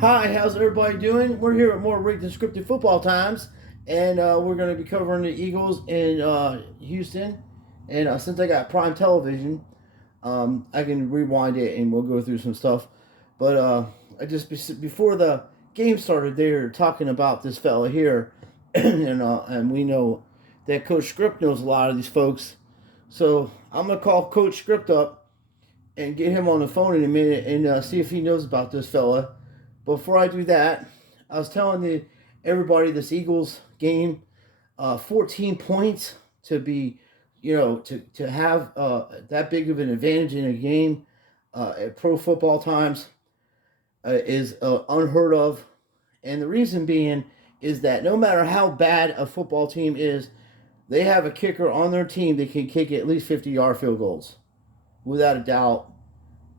Hi, how's everybody doing? We're here at More Rigged and Scripted Football Times, and we're going to be covering the Eagles in Houston. And since I got Prime Television, I can rewind it and we'll go through some stuff. But before the game started, they were talking about this fella here, and we know that Coach Script knows a lot of these folks. So I'm gonna call Coach Script up and get him on the phone in a minute and see if he knows about this fella. Before I do that, I was telling everybody this Eagles game, 14 points to be, to have that big of an advantage in a game at Pro Football Times is unheard of. And the reason being is that no matter how bad a football team is, they have a kicker on their team that can kick at least 50-yard field goals, without a doubt.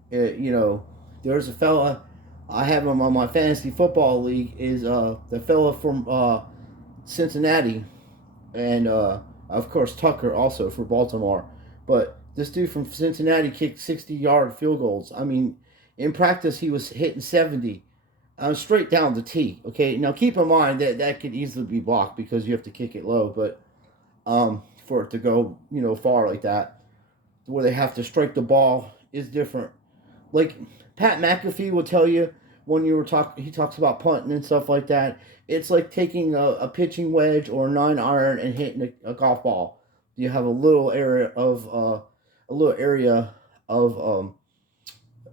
There's a fella I have him on my fantasy football league is the fella from Cincinnati, and of course Tucker also for Baltimore. But this dude from Cincinnati kicked 60-yard field goals. I mean, in practice he was hitting 70, straight down the tee. Okay, now keep in mind that that could easily be blocked because you have to kick it low, but for it to go far like that, where they have to strike the ball is different. Like Pat McAfee will tell you when you were talking, he talks about punting and stuff like that. It's like taking a pitching wedge or a 9 iron and hitting a golf ball. You have a little area of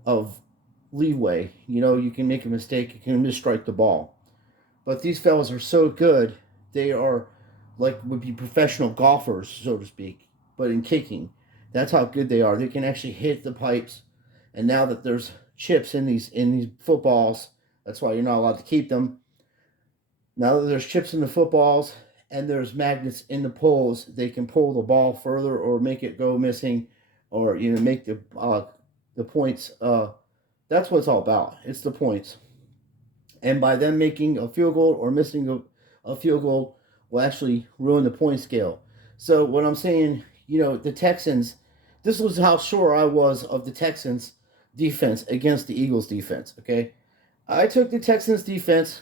of leeway. You can make a mistake, you can misstrike the ball. But these fellas are so good, they are like would be professional golfers, so to speak, but in kicking. That's how good they are. They can actually hit the pipes. And now that there's chips in these footballs, that's why you're not allowed to keep them. Now that there's chips in the footballs and there's magnets in the poles, they can pull the ball further or make it go missing, or make the points. That's what it's all about. It's the points, and by them making a field goal or missing a field goal will actually ruin the point scale. So what I'm saying, the Texans. This was how sure I was of the Texans defense against the Eagles defense. Okay, I took the Texans defense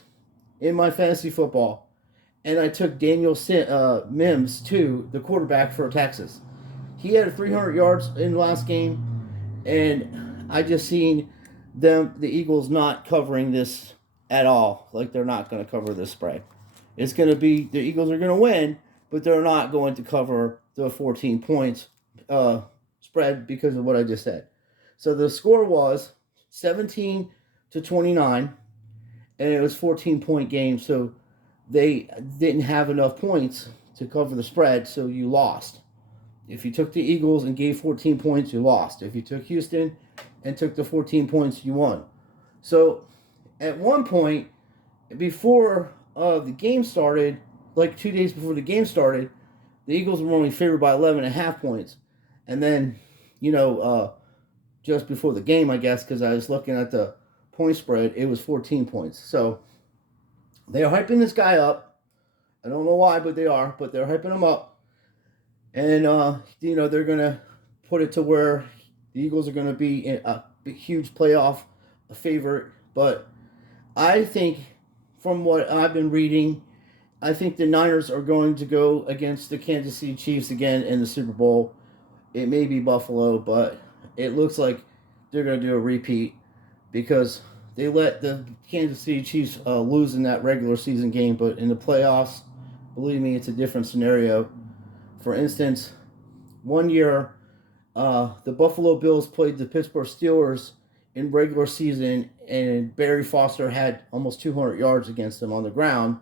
in my fantasy football, and I took Daniel Mims too, the quarterback for Texas. He had 300 yards in the last game, and I just seen the Eagles not covering this at all. Like they're not going to cover this spread. It's going to be the Eagles are going to win, but they're not going to cover the 14 points spread because of what I just said. So the score was 17-29, and it was 14-point game. So they didn't have enough points to cover the spread, so you lost. If you took the Eagles and gave 14 points, you lost. If you took Houston and took the 14 points, you won. So at one point, before the game started, like 2 days before the game started, the Eagles were only favored by 11.5 points. And then, just before the game, I guess, because I was looking at the point spread, it was 14 points. So they are hyping this guy up. I don't know why, but they are. But they're hyping him up. And, they're going to put it to where the Eagles are going to be a huge playoff favorite. But I think, from what I've been reading, I think the Niners are going to go against the Kansas City Chiefs again in the Super Bowl. It may be Buffalo, but it looks like they're going to do a repeat because they let the Kansas City Chiefs lose in that regular season game, but in the playoffs, believe me, it's a different scenario. For instance, one year, the Buffalo Bills played the Pittsburgh Steelers in regular season, and Barry Foster had almost 200 yards against them on the ground.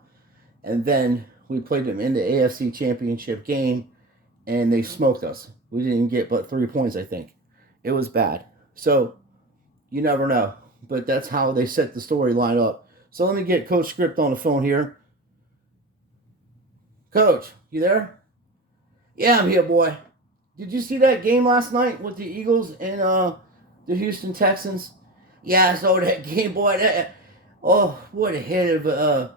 And then we played them in the AFC Championship game, and they smoked us. We didn't get but 3 points, I think. It was bad. So you never know. But that's how they set the storyline up. So let me get Coach Script on the phone here. Coach, you there? Yeah, I'm here, boy. Did you see that game last night with the Eagles and the Houston Texans? Yeah, I saw that game, boy. Oh, what a head of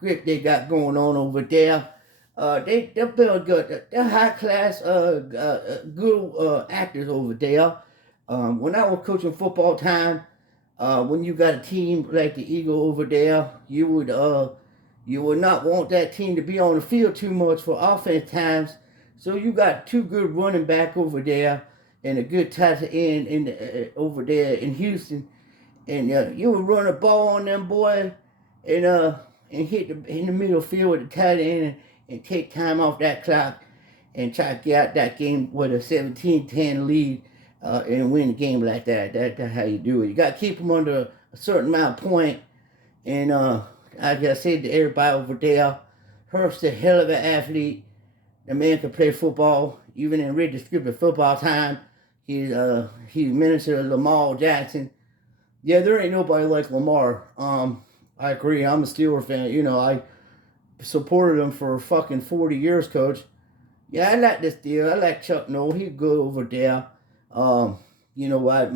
grip they got going on over there. They're very good. They're high class, good actors over there. When I was coaching football time, When you got a team like the Eagle over there, you would not want that team to be on the field too much for offense times. So you got two good running back over there and a good tight end over there in Houston, and you would run a ball on them boy, and hit in the middle field with the tight end and take time off that clock and try to get out that game with a 17-10 lead and win the game like that. That's how you do it. You got to keep them under a certain amount of point. And like I said to everybody over there, Hurst's a hell of an athlete. The man can play football, even in redistributed football time. He's Minister Lamar Jackson. Yeah, there ain't nobody like Lamar. I agree. I'm a Steeler fan. You know, I supported him for fucking 40 years, coach. Yeah, I like this deal. I like Chuck Noll. He's good over there. You know what?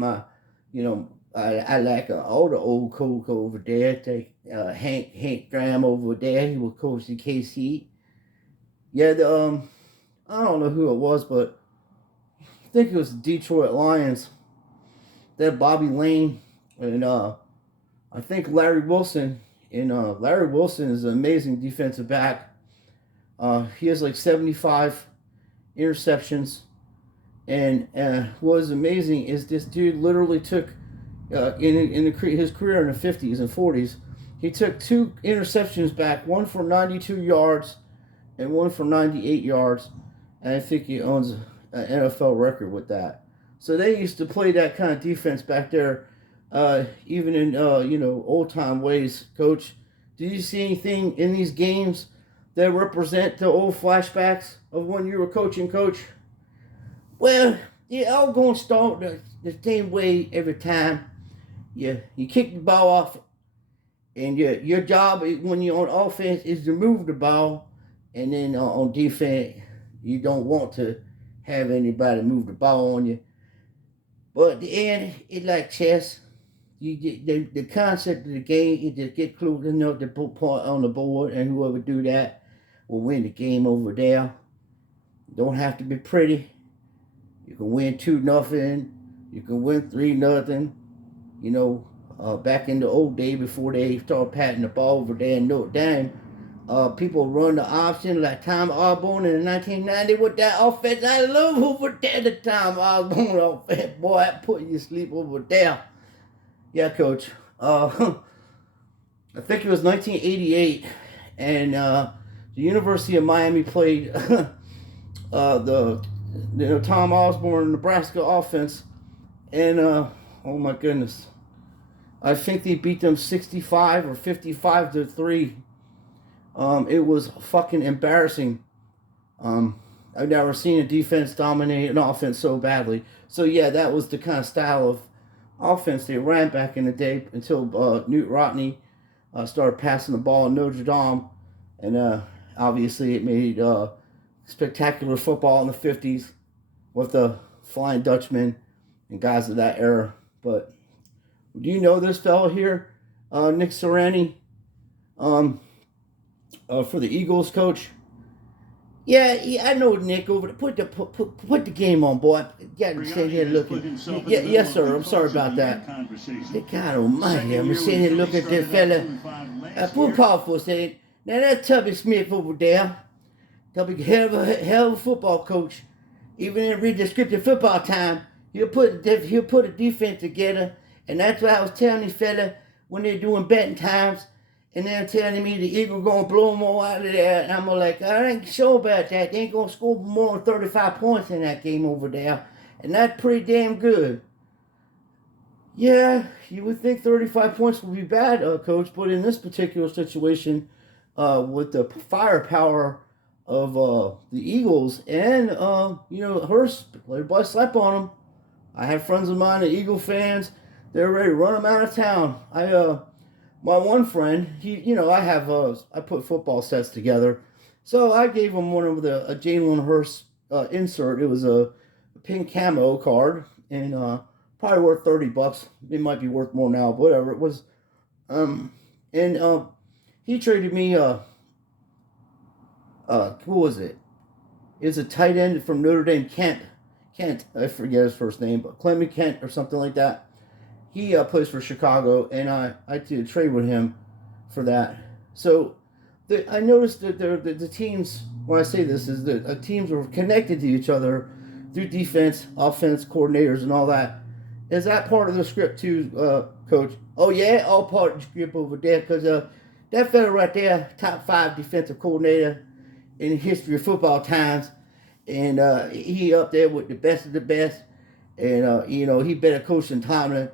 I like all the old coach over there. Like Hank Graham over there. He was coaching KC. Yeah, I don't know who it was, but I think it was the Detroit Lions. That Bobby Lane and I think Larry Wilson. And Larry Wilson is an amazing defensive back. He has like 75 interceptions. And what is amazing is this dude literally took, his career in the 50s and 40s, he took 2 interceptions back, one for 92 yards and one for 98 yards. And I think he owns an NFL record with that. So they used to play that kind of defense back there, even in, old-time ways, Coach. Did you see anything in these games that represent the old flashbacks of when you were coaching, Coach? Well, you're all going to start the same way every time. You kick the ball off, and your job when you're on offense is to move the ball, and then on defense, you don't want to have anybody move the ball on you. But at the end, it's like chess. You get the concept of the game is to get close enough to put point on the board, and whoever do that will win the game over there. Don't have to be pretty. You can win 2-0. You can win 3-0. You know, back in the old day before they started patting the ball over there in Notre Dame, people run the option like Tom Osborne in 1990 with that offense. I love over there the Tom Osborne offense. Boy, I put you to sleep over there. Yeah, Coach. I think it was 1988, and the University of Miami played Tom Osborne Nebraska offense, and oh my goodness, I think they beat them 65 or 55-3. It was fucking embarrassing. I've never seen a defense dominate an offense so badly. So yeah, that was the kind of style of offense they ran back in the day until Newt Rodney started passing the ball in Notre Dame, and obviously it made spectacular football in the 50s with the Flying Dutchman and guys of that era. But do you know this fellow here, Nick Sirianni, for the Eagles, Coach? Yeah, I know Nick over there. Put the game on, boy. Got to sit here looking. Yeah, yes, sir. I'm sorry about that. God almighty, I'm sitting here looking at this fella. Put Paul for a second. Now that's Tubby Smith over there. Tubby, hell of a football coach. Even in redistributed football time, he'll put a defense together, and that's what I was telling this fella when they're doing betting times. And they're telling me the Eagles going to blow them all out of there. And I'm like, I ain't sure about that. They ain't going to score more than 35 points in that game over there. And that's pretty damn good. Yeah, you would think 35 points would be bad, Coach. But in this particular situation, with the firepower of the Eagles and, Hurst, everybody slept on them. I have friends of mine, the Eagle fans. They're ready to run them out of town. My one friend, I put football sets together, so I gave him one of a Jalen Hurst insert. It was a pink camo card, and probably worth $30. It might be worth more now, but whatever it was. He traded me what was it? It's a tight end from Notre Dame, Kent. I forget his first name, but Clement Kent or something like that. he plays for Chicago, and I did a trade with him for that. So I noticed that the teams, when I say this, is that teams are connected to each other through defense, offense, coordinators, and all that. Is that part of the script too, Coach? Oh yeah, all part of the script over there, because that fella right there, top 5 defensive coordinator in the history of football times, and he up there with the best of the best, and he better coach than Tomlin,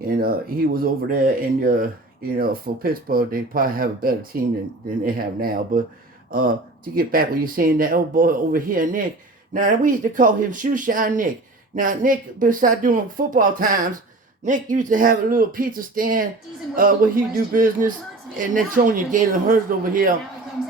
and he was over there, and for Pittsburgh they probably have a better team than they have now. But to get back what you're saying, that old boy over here, Nick. Now we used to call him Shoeshine Nick. Now Nick, besides doing football times, Nick used to have a little pizza stand where he do business, and then showing you Galen Hurst over here.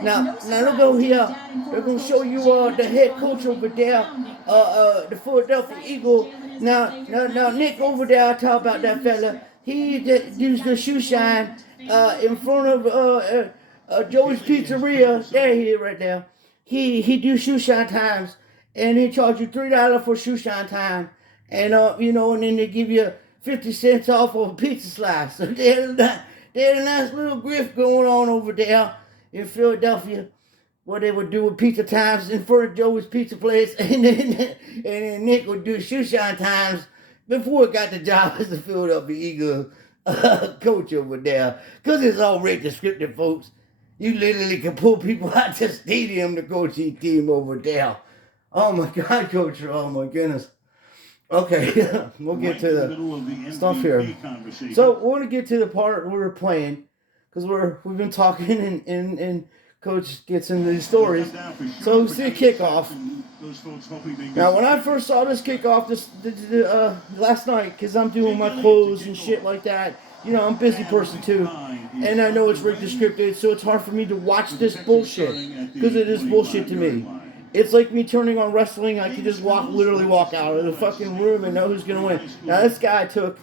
Now look over here. They're gonna show you the head coach over there, the Philadelphia Eagle. Now Nick over there, I talk about that fella. He used the shoe shine in front of Joey's Pizzeria. There he is right there. He do shoe shine times, and he charge you $3 for shoe shine time, and and then they give you 50 cents off of a pizza slice. So there's a nice little grift going on over there in Philadelphia, what they would do with pizza times in front of Joey's Pizza Place, and then Nick would do shoe shine times before he got the job as the Philadelphia Eagles coach over there. Because it's all rate descriptive, folks. You literally can pull people out the stadium to coach your team over there. Oh my God, Coach. Oh my goodness. Okay, we'll get to the stuff here. So we want to get to the part where we're playing, because we've been talking and Coach gets into these stories. So we see a kickoff. Now, when I first saw this kickoff last night, because I'm doing my clothes and shit like that, I'm a busy person too, and I know it's rate descripted, so it's hard for me to watch this bullshit, because it is bullshit to me. It's like me turning on wrestling. I can just literally walk out of the fucking room and know who's going to win. Now, this guy I took,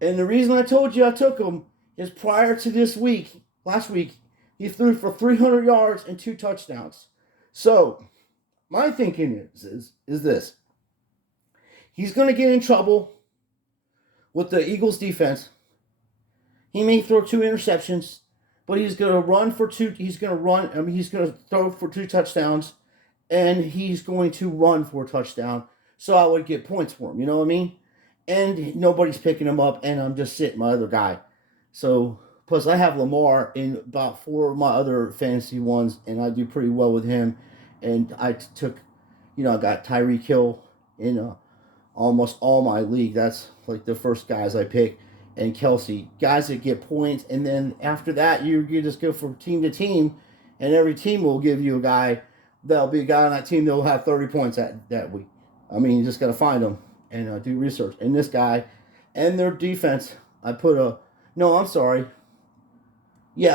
and the reason I told you I took him is prior to last week, he threw for 300 yards and 2 touchdowns. So, my thinking is this. He's going to get in trouble with the Eagles defense. He may throw 2 interceptions, but he's going to run for 2. He's going to throw for 2 touchdowns. And he's going to run for a touchdown, so I would get points for him, you know what I mean? And nobody's picking him up, and I'm just sitting my other guy. So, plus I have Lamar in about 4 of my other fantasy ones, and I do pretty well with him. And I took, I got Tyreek Hill in almost all my league. That's like the first guys I pick. And Kelsey, guys that get points, and then after that, you just go from team to team, and every team will give you a guy. There'll be a guy on that team that will have 30 points that week. I mean, you just got to find them and do research. And this guy and their defense, I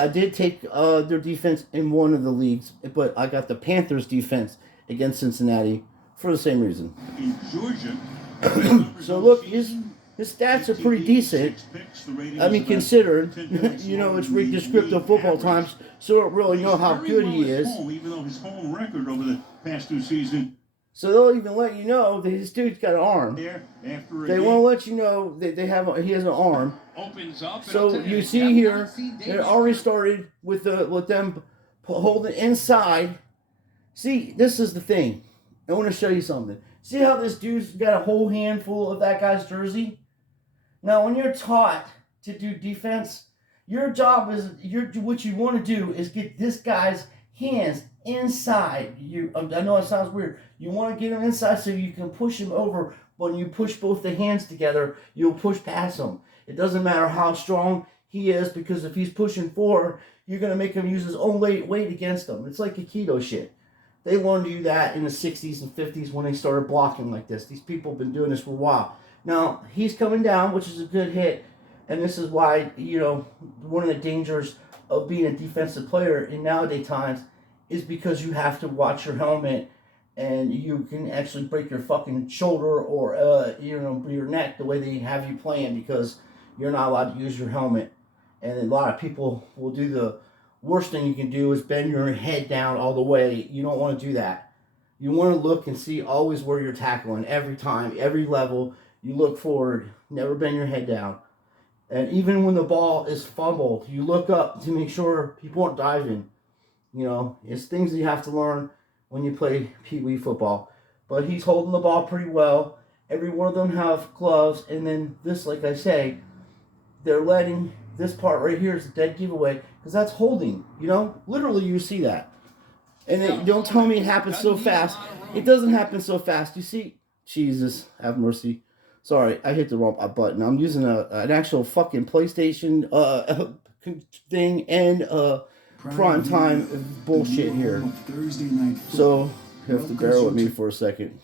did take their defense in one of the leagues, but I got the Panthers defense against Cincinnati for the same reason. In Georgia, so look, his stats are pretty decent. I mean, considering, it's rate descriptive football times, so I don't really know how good he is. Even though his home record over the past 2 seasons. So they'll even let you know that his dude's got an arm. They won't let you know that he has an arm. So you see here, it already started with them holding inside. See, this is the thing. I want to show you something. See how this dude's got a whole handful of that guy's jersey? Now, when you're taught to do defense, your job is, what you want to do is get this guy's hands inside. I know it sounds weird. You want to get him inside so you can push him over. When you push both the hands together, you'll push past him. It doesn't matter how strong he is, because if he's pushing forward, you're going to make him use his own weight against him. It's like Aikido shit. They learned to do that in the 60s and 50s when they started blocking like this. These people have been doing this for a while. Now, he's coming down, which is a good hit. And this is why, one of the dangers of being a defensive player in nowadays times is because you have to watch your helmet, and you can actually break your fucking shoulder or, your neck the way they have you playing, because you're not allowed to use your helmet. And a lot of people will do the worst thing you can do is bend your head down all the way. You don't want to do that. You want to look and see always where you're tackling every time, every level. You look forward. Never bend your head down. And even when the ball is fumbled, you look up to make sure people aren't diving. You know, it's things that you have to learn when you play Pee Wee football. But he's holding the ball pretty well. Every one of them have gloves. And then this, like I say, they're letting this part right here is a dead giveaway because that's holding. You know, literally you see that. And then, don't tell me it happens so fast. It doesn't happen so fast. You see, Jesus, have mercy. Sorry, I hit the wrong button. I'm using an actual fucking PlayStation thing and prime time bullshit here. So you have to bear with me for a second.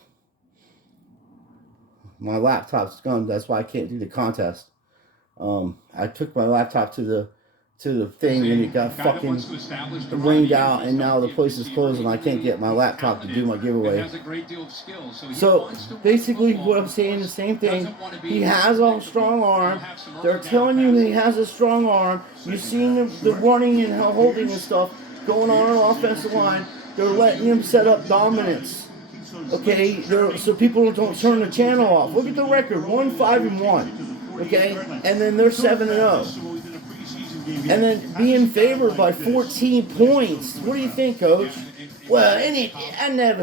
My laptop's gone. That's why I can't do the contest. I took my laptop to the thing and it got fucking rained out, and now the place is closed and I can't get my laptop to do my giveaway. So basically what I'm saying is the same thing. He has a strong arm. They're telling you he has a strong arm. You've seen the running and holding and stuff going on the offensive line. They're letting him set up dominance. Okay, so people don't turn the channel off. Look at the record, 1-5-1. Okay, and then they're 7-0. And then being favored by 14 points. What do you think, Coach? Well, I never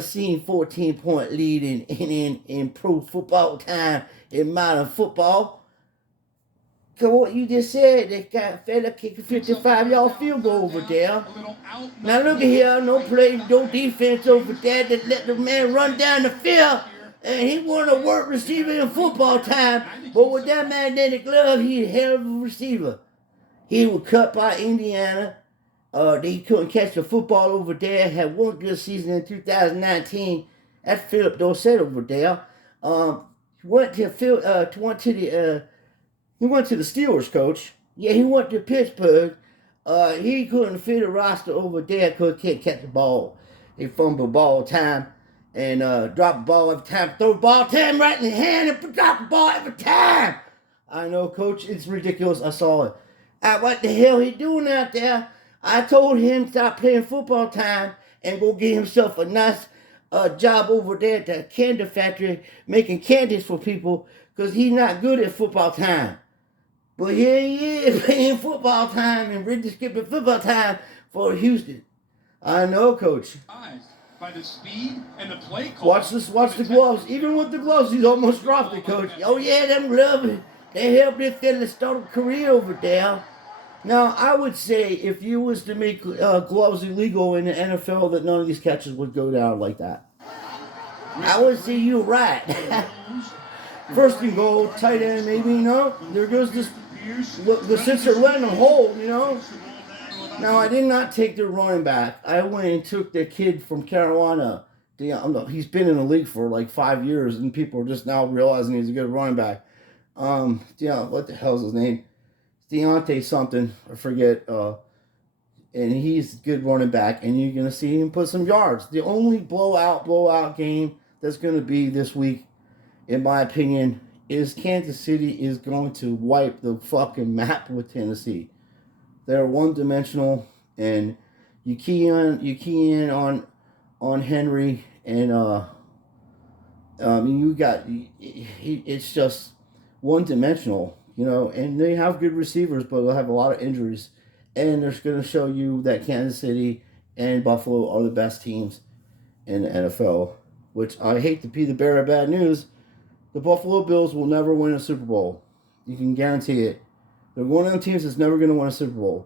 seen 14-point lead in pro football time in modern football. Cause what you just said, they got a fella kicking 55-yard field goal over there. Now look at here, no play, no defense over there. That let the man run down the field. And he wasn't a work receiver in football time, but with that man in the glove, he's a hell of a receiver. He was cut by Indiana. They couldn't catch the football over there. Had one good season in 2019. That's Philip Dorsett over there. He went to the Steelers, Coach. Yeah, he went to Pittsburgh. He couldn't fit a roster over there because he can't catch the ball. He fumbled ball time. And drop the ball every time, throw the ball to him right in the hand and drop the ball every time. I know, Coach, it's ridiculous. I saw it. What the hell he doing out there? I told him to stop playing football time and go get himself a nice job over there at the candy factory making candies for people because he's not good at football time. But here he is playing football time and really skipping football time for Houston. I know, Coach. By the speed and the play call. Watch the gloves. Even with the gloves, he's almost dropped it, Coach. Oh, yeah, them gloves, they helped this fella start a career over there. Now, I would say if you was to make gloves illegal in the NFL, that none of these catches would go down like that. I would say you're right. First and goal, tight end, maybe, you know. There goes this. Look, since they're letting them hold, you know. Now, I did not take their running back. I went and took the kid from Carolina. He's been in the league for like 5 years, and people are just now realizing he's a good running back. What the hell's his name? Deontay something. I forget. And he's a good running back, and you're going to see him put some yards. The only blowout game that's going to be this week, in my opinion, is Kansas City is going to wipe the fucking map with Tennessee. They're one-dimensional, and you key in on Henry, and it's just one-dimensional, you know. And they have good receivers, but they'll have a lot of injuries, and they're going to show you that Kansas City and Buffalo are the best teams in the NFL. Which I hate to be the bearer of bad news, the Buffalo Bills will never win a Super Bowl. You can guarantee it. They're one of them teams that's never going to win a Super Bowl.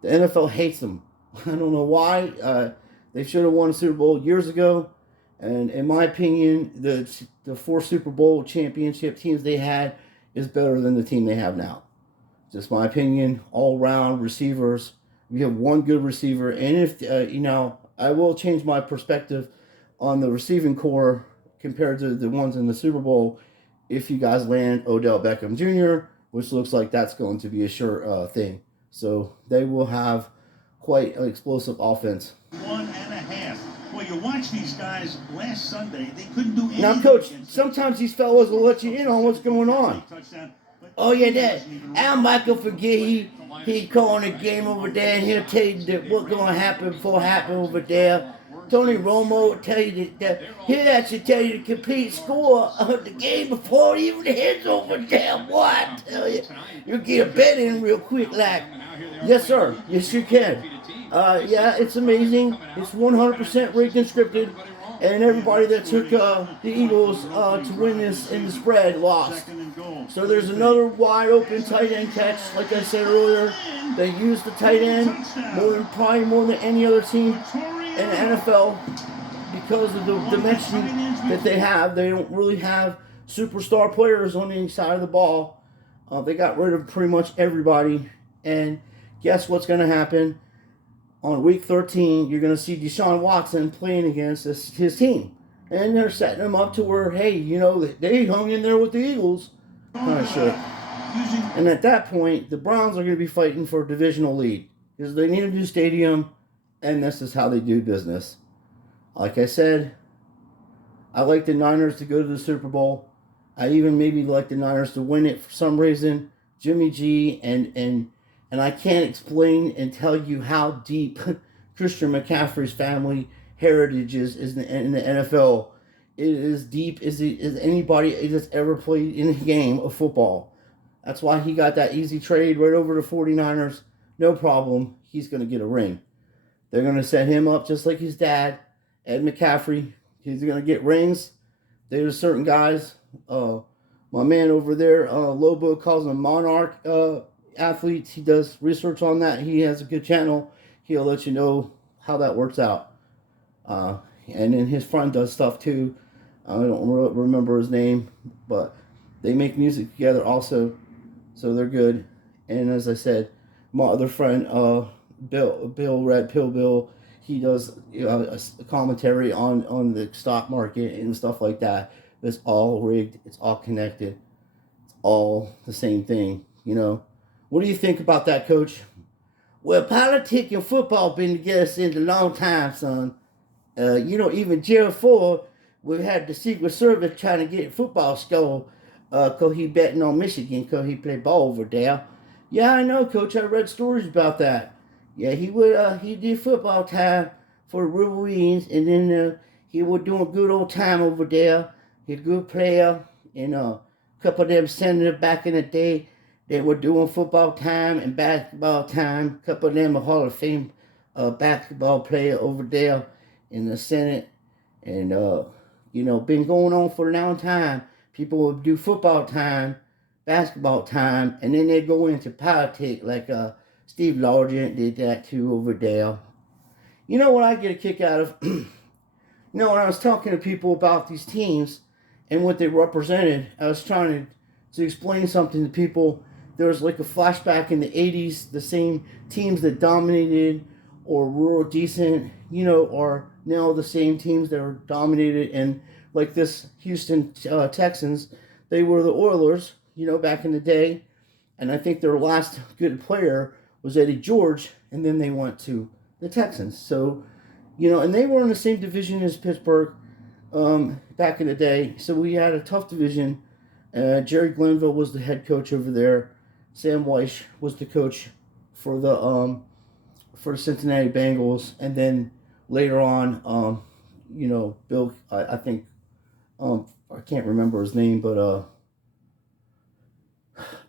The NFL hates them. I don't know why. They should have won a Super Bowl years ago. And in my opinion, the 4 Super Bowl championship teams they had is better than the team they have now. Just my opinion. All-round receivers. We have one good receiver. And if, I will change my perspective on the receiving core compared to the ones in the Super Bowl if you guys land Odell Beckham Jr., which looks like that's going to be a sure thing. So they will have quite an explosive offense. 1.5. Well, you watch these guys last Sunday, they couldn't do anything. Now, Coach, sometimes these fellows will let you in on what's going on. Oh, yeah, that. Al Michael forget he calling a game over there, and he'll tell you what's going to happen before it happen over there. Tony Romo will tell you that he actually tell you the complete score of the game before it even hits over. Damn, what I tell you, you get a bet in real quick, like. Yes, sir. Yes, you can. Yeah, it's amazing. It's 100% rigged and scripted, and everybody that took the Eagles to win this in the spread lost. So there's another wide open tight end catch, like I said earlier. They use the tight end probably more than any other team in the NFL because of the dimension that they have. They don't really have superstar players on the side of the ball. They got rid of pretty much everybody, and guess what's going to happen? On week 13, you're going to see Deshaun Watson playing against his team. And they're setting him up to where, hey, you know, they hung in there with the Eagles. Kind of shit. And at that point, the Browns are going to be fighting for a divisional lead. Because they need a new stadium, and this is how they do business. Like I said, I like the Niners to go to the Super Bowl. I even maybe like the Niners to win it for some reason. Jimmy G and I can't explain and tell you how deep Christian McCaffrey's family heritage is in the NFL. It is deep as anybody that's ever played in a game of football. That's why he got that easy trade right over to 49ers. No problem. He's going to get a ring. They're going to set him up just like his dad, Ed McCaffrey. He's going to get rings. There's certain guys. My man over there, Lobo, calls him Monarch athletes. He does research on that. He has a good channel. He'll let you know how that works out. And then his friend does stuff too. I don't remember his name, but they make music together also, so they're good. And as I said, my other friend, Bill Red Pill Bill, he does a commentary on the stock market and stuff like that. It's all rigged. It's all connected. It's all the same thing, you know. What do you think about that, Coach? Well, politics and football been together since a long time, son. You know, even Gerald Ford, we had the Secret Service trying to get football score because he betting on Michigan because he played ball over there. Yeah, I know, Coach. I read stories about that. Yeah, he did football time for the Wolverines, and then he was doing a good old time over there. He's a good player, and a couple of them senators back in the day, they were doing football time and basketball time. A couple of them are Hall of Fame basketball player over there in the Senate. And, you know, been going on for a long time. People would do football time, basketball time, and then they go into politics like Steve Largent did that too over there. You know what I get a kick out of? You know, when I was talking to people about these teams and what they represented, I was trying to explain something to people. There was like a flashback in the 80s, the same teams that dominated or were decent, you know, are now the same teams that are dominated. And like this Houston Texans, they were the Oilers, you know, back in the day. And I think their last good player was Eddie George, and then they went to the Texans. So, you know, and they were in the same division as Pittsburgh back in the day. So we had a tough division. Jerry Glanville was the head coach over there. Sam Weish was the coach for the Cincinnati Bengals, and then later on, you know, Bill, I think, I can't remember his name, but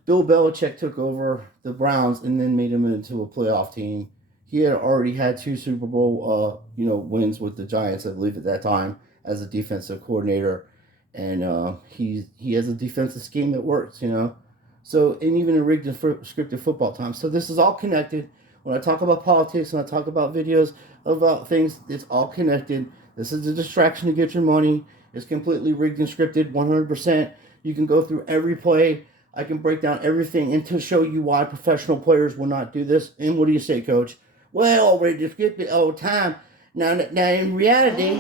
Bill Belichick took over the Browns and then made them into a playoff team. He had already had 2 Super Bowl, you know, wins with the Giants, I believe, at that time as a defensive coordinator, and he has a defensive scheme that works, you know. So, and even in rigged and scripted football time. So this is all connected. When I talk about politics, when I talk about videos about things, it's all connected. This is a distraction to get your money. It's completely rigged and scripted, 100%. You can go through every play. I can break down everything and to show you why professional players will not do this. And what do you say, Coach? Well, rigged and scripted all the time. Now, in reality,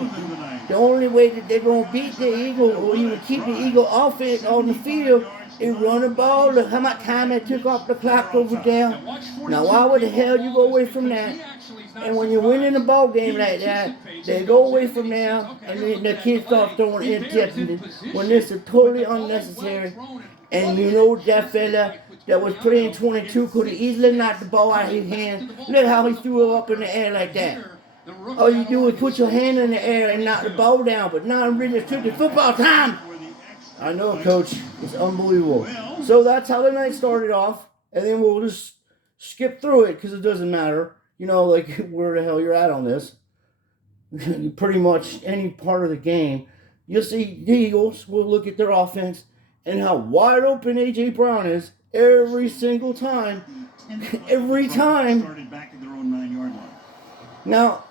the only way that they're going to beat the Eagle or even keep the Eagle offense on the field is run the ball. Look how much time they took off the clock over there. Now, why would the hell you go away from that? And when you're winning a ball game like that, they go away from there, and then the kids start throwing interceptions when this is totally unnecessary. And you know that fella that was playing 22 could have easily knocked the ball out of his hands. Look how he threw it up in the air like that. The rookie All you out do is of put your hand in the air and knock the 22. ball down, but not in restricted football time. For the extra I know, point. Coach. It's unbelievable. Well- So that's how the night started off, and then we'll just skip through it because it doesn't matter. You know, like where the hell you're at on this. Pretty much any part of the game. You'll see the Eagles will look at their offense and how wide open A.J. Brown is every single time. Every time. Started back at their own 9-yard line. Now,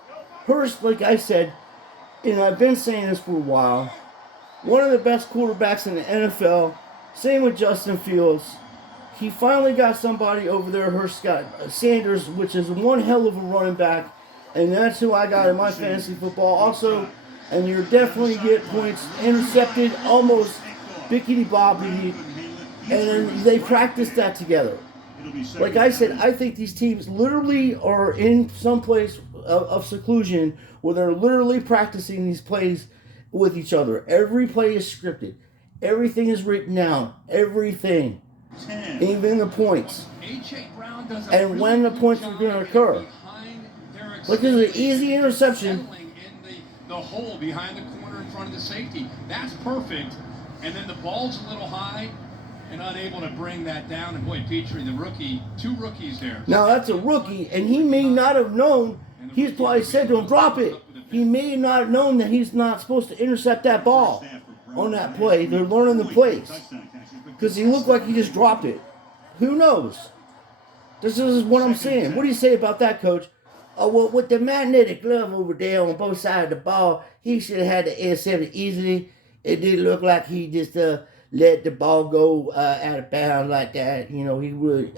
Hurst, like I said, and I've been saying this for a while, one of the best quarterbacks in the NFL. Same with Justin Fields. He finally got somebody over there. Hurst got Sanders, which is one hell of a running back, and that's who I got in my fantasy football also. And you're definitely get points intercepted, almost bickety bobbity, and then they practiced that together. Like I said, I think these teams literally are in some place of seclusion where they're literally practicing these plays with each other. Every play is scripted. Everything is written down. Everything. Even the points. A.J. Brown does a And really when the good points are job gonna of occur. behind Derek Look, this is an Stingley, easy interception. settling in the hole behind the corner in front of the safety. That's perfect. And then the ball's a little high and unable to bring that down. And boy, Petrie, the rookie, 2 rookies there. Now that's a rookie, and he may not have known. He's probably said to him, drop it. He may not have known that he's not supposed to intercept that ball on that play. They're learning the plays. Because he looked like he just dropped it. Who knows? This is what I'm saying. What do you say about that, Coach? Oh, well, with the magnetic glove over there on both sides of the ball, he should have had the intercept it easily. It didn't look like he just let the ball go out of bounds like that. You know,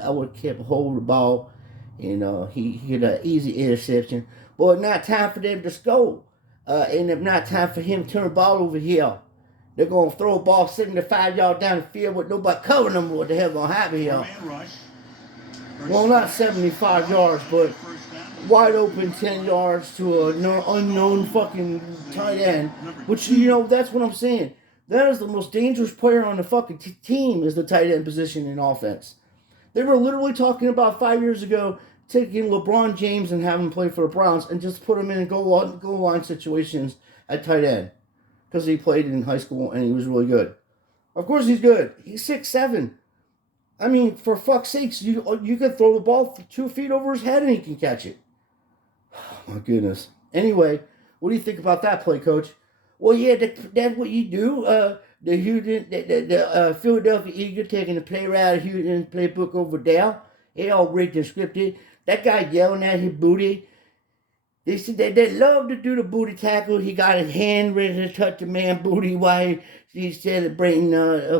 I would have kept hold of the ball. You know, he had an easy interception. But not time for them to score. And if not time for him to turn the ball over here. They're going to throw a ball 75 yards down the field with nobody covering them. What the hell going to happen here? Well, not 75 yards, but wide open 10 yards to an unknown fucking tight end. Which, you know, that's what I'm saying. That is the most dangerous player on the fucking team is the tight end position in offense. They were literally talking about 5 years ago taking LeBron James and having him play for the Browns and just put him in goal line situations at tight end. Because he played in high school and he was really good. Of course he's good. He's 6'7". I mean, for fuck's sakes, you could throw the ball 2 feet over his head and he can catch it. Oh, my goodness. Anyway, what do you think about that play, Coach? Well, yeah, that's what you do. The Philadelphia Eagles taking the play right out of Houston playbook over there. It all rigged and scripted. That guy yelling at his booty. They said they love to do the booty tackle. He got his hand ready to touch the man's booty while he's celebrating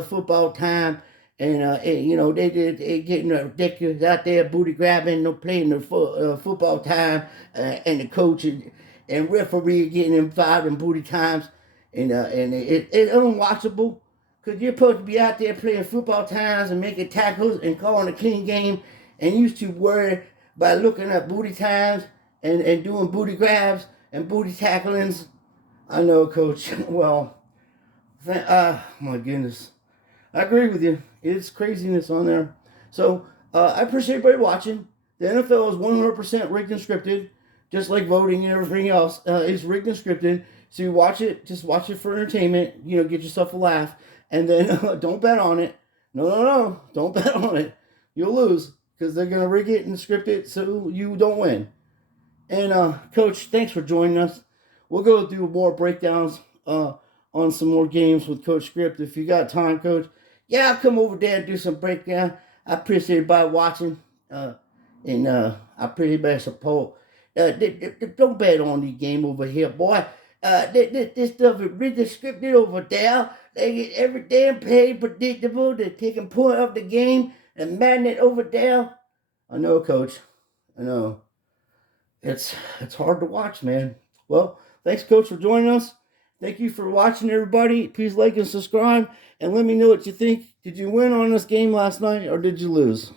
football time. And you know, they getting ridiculous out there, booty grabbing, no playing the football time. And the coach and referee getting involved in booty times. And it's unwatchable. Because you're supposed to be out there playing football times and making tackles and calling a clean game. And used to worry by looking at booty times. And doing booty grabs and booty tacklings. I know, Coach. Well, my goodness. I agree with you. It's craziness on there. So, I appreciate everybody watching. The NFL is 100% rigged and scripted. Just like voting and everything else. It's rigged and scripted. So you watch it. Just watch it for entertainment. You know, get yourself a laugh. And then don't bet on it. No. Don't bet on it. You'll lose. Because they're going to rig it and script it so you don't win. And, Coach, thanks for joining us. We'll go do more breakdowns on some more games with Coach Script. If you got time, Coach, yeah, I'll come over there and do some breakdown. I appreciate everybody watching. And I appreciate everybody's support. Don't bet on the game over here, boy. This stuff is really scripted over there. They get every damn play predictable. They're taking point off the game and magnet over there. I know, Coach. I know. It's hard to watch, man. Well, thanks, Coach, for joining us. Thank you for watching, everybody. Please like and subscribe, and let me know what you think. Did you win on this game last night, or did you lose?